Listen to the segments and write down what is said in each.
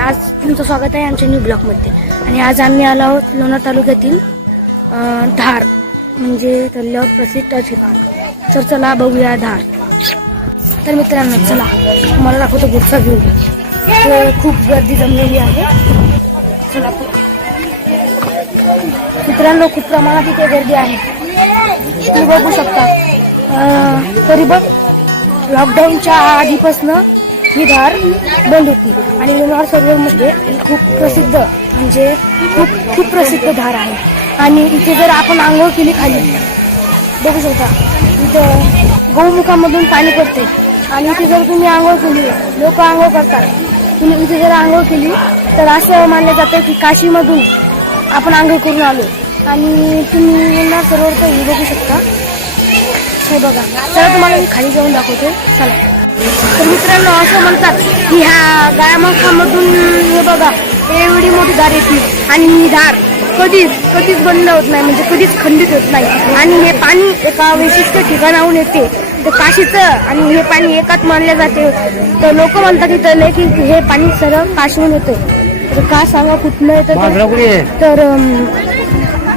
आज तुमचं स्वागत आहे आमच्या न्यू ब्लॉकमध्ये. आणि आज आम्ही आलो आहोत लोणार तालुक्यातील धार म्हणजे तल्लं प्रसिद्ध ठिकाण तर चला बघूया धार. तर मित्रांनो चला मला दाखवतो पुढचा व्ह्यू तर खूप गर्दी जमलेली आहे. चला. मित्रांनो खूप प्रमाणात इथे गर्दी आहे. तुम्ही बघू शकता. तरी बघ लॉकडाऊनच्या आधीपासनं ही धार बंद होती. आणि लोणार सरोवरमध्ये खूप प्रसिद्ध म्हणजे खूप खूप प्रसिद्ध धार आहे. आणि इथे जर आपण आंघोळ केली खाली बघू शकता इथं गौमुखामधून पाणी पडते. आणि इथे जर तुम्ही आंघोळ केली लोक आंघोळ करतात. तुम्ही इथे जर आंघोळ केली तर असं मानलं जातं की काशीमधून आपण आंघोळ करून आलो. आणि तुम्ही लोणार सरोवरचं तर बघू शकता. हे बघा. चला तुम्हाला मी खाली जाऊन दाखवते. चला. तर मित्रांनो असं म्हणतात की ह्या गायमुखामधून हे बघा एवढी मोठी धार येते. आणि ही धार कधीच कधीच बंद होत नाही म्हणजे कधीच खंडित होत नाही. आणि हे पाणी एका विशिष्ट ठिकाणाहून येते. तर काशीचं आणि हे पाणी एकाच मानले जाते. तर लोक म्हणतात इथं की हे पाणी सरळ काशीहून येते. तर का सांगा कुठलं येतं? तर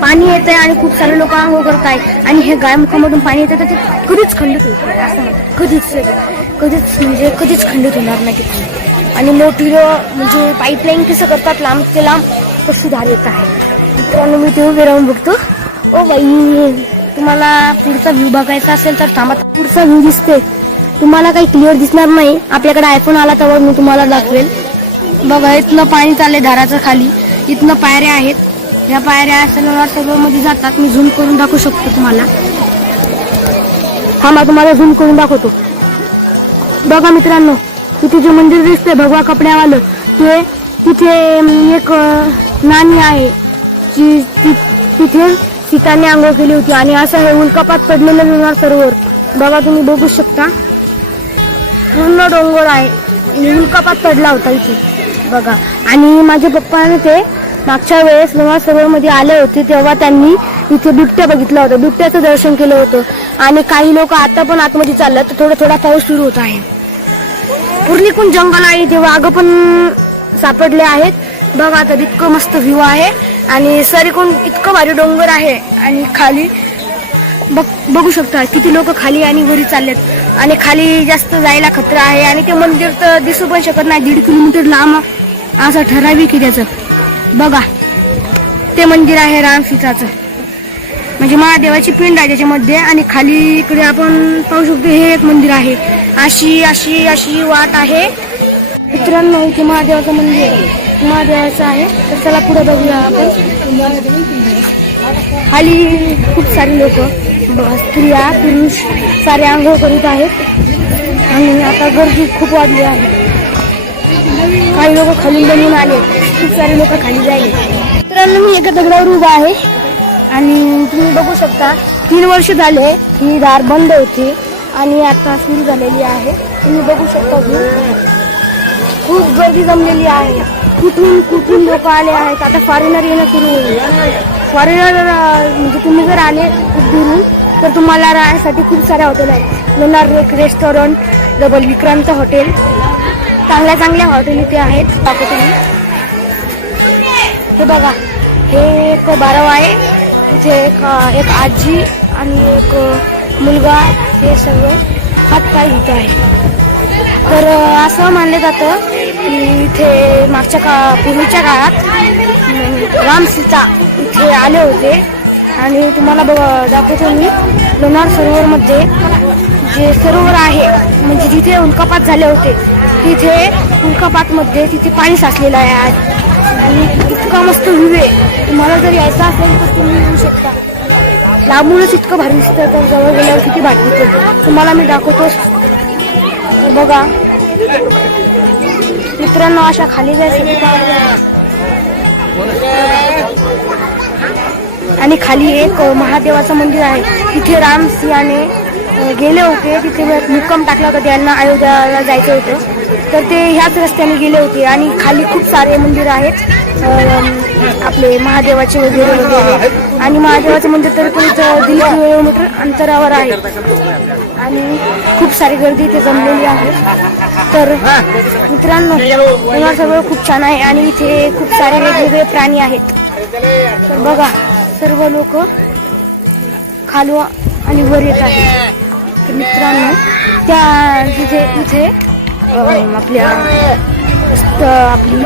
पाणी येत आहे आणि खूप सारे लोक आंघोळ करत आहे आणि हे गायमुखामधून पाणी येतं तर ते कधीच खंडित होत नाही. असं म्हणतात. कधीच कधीच म्हणजे कधीच खंडित होणार नाही तिथे आणि मोठी म्हणजे पाईपलाईन कसं करतात लांब ते लांब कशी धार येत आहे. मित्रांनो मी ते उभे राहून बघतो. ओ बाई तुम्हाला पुढचा व्ह्यू बघायचा असेल तर थांबा. पुढचा व्ह्यू दिसते तुम्हाला काही क्लिअर दिसणार नाही. आपल्याकडे आयफोन आला तर मी तुम्हाला दाखवेल. बघा इथनं पाणी चालले धाराचं खाली. इथनं पायऱ्या आहेत. या पायऱ्या सलवार सगळं जातात. मी झूम करून दाखवू शकतो तुम्हाला. थांबा तुम्हाला झूम करून दाखवतो. बघा मित्रांनो तिथे जे मंदिर दिसतंय भगवा कपड्यावालं ते तिथे एक नाणी आहे. जी तिथे सीताने आंघोळ केली होती आणि असं हे उल्कापात पडलेलं लोणार सरोवर. बघा तुम्ही बघू शकता. पूर्ण डोंगर आहे. उल्कापात पडला होता इथे. बघा. आणि माझ्या पप्पाने ते मागच्या वेळेस लोणार सरोवरमध्ये आले होते तेव्हा त्यांनी इथे बिबट्या बघितलं होतं. बिबट्याचं दर्शन केलं होतं. आणि काही लोक आता पण आतमध्ये चाललं तर थोडा थोडा पाऊस सुरू होत आहे. पूर्णिकून जंगल आहे. ते वाघ पण सापडले आहेत. बघा आता इतकं मस्त व्ह्यू आहे. आणि सरीकून इतकं भारी डोंगर आहे. आणि खाली बघ बघू शकता किती लोक खाली आणि वरी चाललेत आणि खाली जास्त जायला खतरा आहे. आणि ते मंदिर तर दिसू पण शकत नाही. दीड किलोमीटर लांब असं ठराविक आहे त्याचं. बघा ते मंदिर आहे रामसीताचं म्हणजे महादेवाची पिंड आहे त्याच्यामध्ये आणि खाली इकडे आपण पाहू शकतो हे एक मंदिर आहे. अशी अशी अशी वाट आहे. मित्रांनो इथे महादेवाचं मंदिर महादेवाचं आहे. तर चला पुढे बघूया आपण. खाली खूप सारे लोक स्त्रिया पुरुष सारे आंघोळ करीत आहेत. आणि आता गर्दी खूप वाढली आहे. काही लोक खाली बनवून आले. खूप सारे लोक खाली जाईल मित्रांनो मी एका दगडावर उभा आहे. आणि तुम्ही बघू शकता तीन वर्ष झाले ही दार बंद होती. आणि आता सुरू झालेली आहे. तुम्ही बघू शकता खूप गर्दी जमलेली आहे. कुठून कुठून लोक आले आहेत? आता फॉरेनर येणं सुरू होईल. फॉरेनर म्हणजे तुम्ही जर आले दुरून तर तुम्हाला राहण्यासाठी खूप सारे हॉटेल आहेत. Lonar lake restaurant double Vikrant hotel चांगल्या चांगल्या हॉटेल इथे आहेत दाखवतो मी हे बघा हे एक बारव आहे. इथे एक एक आजी आणि एक मुलगा हे सगळं हात पाय धुत आहे. तर असं मानलं जातं की इथे मागच्या का पूर्वीच्या काळात राम सीता इथे आले होते. आणि तुम्हाला बघ दाखवतो मी लोणार सरोवरमध्ये जे सरोवर आहे म्हणजे जिथे उल्कापात झाले होते तिथे उल्कापातमध्ये तिथे पाणी साचलेलं आहे आज. आणि इतका मस्त व्ह्यू आहे. तुम्हाला जर यायचं असेल तर तुम्ही येऊ शकता. लांबूनच इतकं भारी दिसतं तर जवळ गेल्यावर किती भारी दिसतं तुम्हाला मी दाखवतो. बघा. मित्रांनो अशा खाली जायचं आणि खाली एक महादेवाचं मंदिर आहे. तिथे राम सिंहाने गेले होते तिथे मुक्काम टाकला होता त्यांना अयोध्याला जायचं होतं. तर ते ह्याच रस्त्याने गेले होते आणि खाली खूप सारे मंदिर आहेत. आपले महादेवाचे वगैरे वगैरे. आणि महादेवाचं मंदिर तर पण दीड किलोमीटर अंतरावर आहे. आणि खूप सारी गर्दी इथे जमलेली आहे. तर मित्रांनो पुन्हा सगळं खूप छान आहे आणि इथे खूप सारे वेगवेगळे प्राणी आहेत. तर बघा सर्व लोक खालू आणि वर येत आहेत. तर मित्रांनो त्या तिथे इथे आपल्या आपली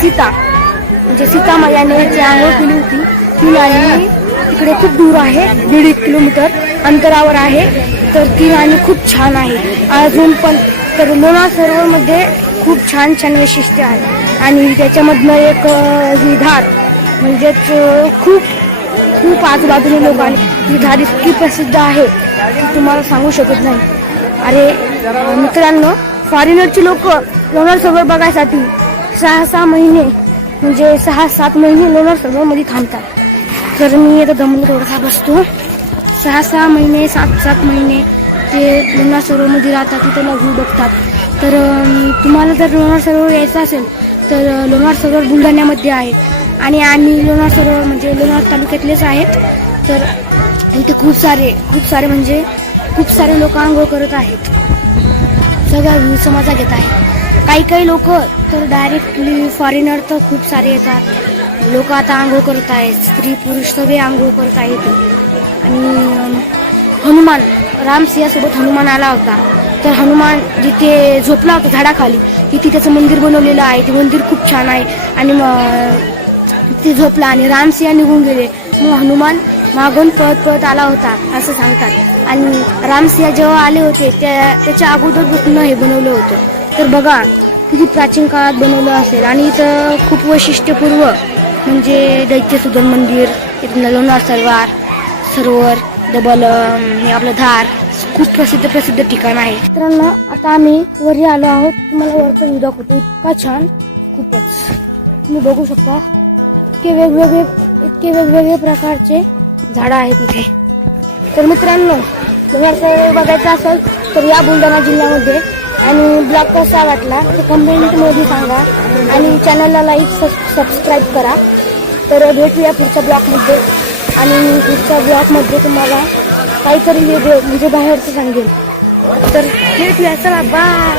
सीता म्हणजे सीता मैयाने जी आंघोळ केली होती. ती आणि तिकडे खूप दूर आहे दीड एक किलोमीटर अंतरावर आहे. तर ती आणि खूप छान आहे. अजून पण तर लोणार सरोवरमध्ये खूप छान छान वैशिष्ट्य आहे. आणि त्याच्यामधनं एक अं, ही धार म्हणजेच खूप खूप आजूबाजूने लोकांनी ही धार इतकी प्रसिद्ध आहे. तुम्हाला सांगू शकत नाही. अरे मित्रांनो फॉरेनरची लोक लोणार सरोवर बघायसाठी सहा सहा महिने म्हणजे सहा सात महिने लोणार सरोवरमध्ये थांबतात. तर मी आता दमून थोडासा बसतो. सहा सहा महिने सात सात महिने ते लोणार सरोवरमध्ये राहतात तिथे लघू बघतात. तर तुम्हाला जर लोणार सरोवर यायचं असेल तर लोणार सरोवर बुलढाण्यामध्ये आहे. आणि आम्ही लोणार सरोवर म्हणजे लोणार तालुक्यातलेच आहेत. तर इथे खूप सारे खूप सारे म्हणजे खूप सारे लोक आंघोळ करत आहेत. सगळ्या व्ह्यू समाजा घेत आहे काही काही लोक तर डायरेक्टली फॉरेनर तर खूप सारे येतात. लोक आता आंघोळ करत आहेत. स्त्री पुरुष सगळे आंघोळ करत आहेत. आणि हनुमान रामसिंहासोबत हनुमान आला होता. तर हनुमान जिथे झोपला होता झाडाखाली तिथे त्याचं मंदिर बनवलेलं आहे. ते मंदिर खूप छान आहे. आणि मग ते झोपला आणि रामसिंह निघून गेले. मग हनुमान मागून पळत पळत आला होता असं सांगतात. आणि रामसिंह जेव्हा आले होते त्या त्याच्या अगोदर हे बनवलं होतं. तर बघा किती प्राचीन काळात बनवलं असेल. आणि इथं खूप वैशिष्ट्यपूर्व म्हणजे दैत्यसुदन मंदिर इथं लोणार सरोवर सरोवर डबल हे आपलं धार खूप प्रसिद्ध प्रसिद्ध ठिकाण आहे. मित्रांनो आता आम्ही वरी आलो आहोत. तुम्हाला वरचा व्हिडिओ दाखवतो. इतका छान खूपच. तुम्ही बघू शकता. इतके वेगवेगळे इतके वेगवेगळे प्रकारचे झाडं आहेत इथे. तर मित्रांनो तुम्हाला बघायचं असेल तर या बुलढाणा जिल्ह्यामध्ये आणि ब्लॉग कसा वाटला ते कमेंटमध्ये सांगा आणि चॅनलला लाईक सबस्क्राईब करा. तर भेटूया पुढच्या ब्लॉगमध्ये आणि पुढच्या ब्लॉगमध्ये तुम्हाला काहीतरी म्हणजे बाहेरचं सांगेल तर भेटूया चला बा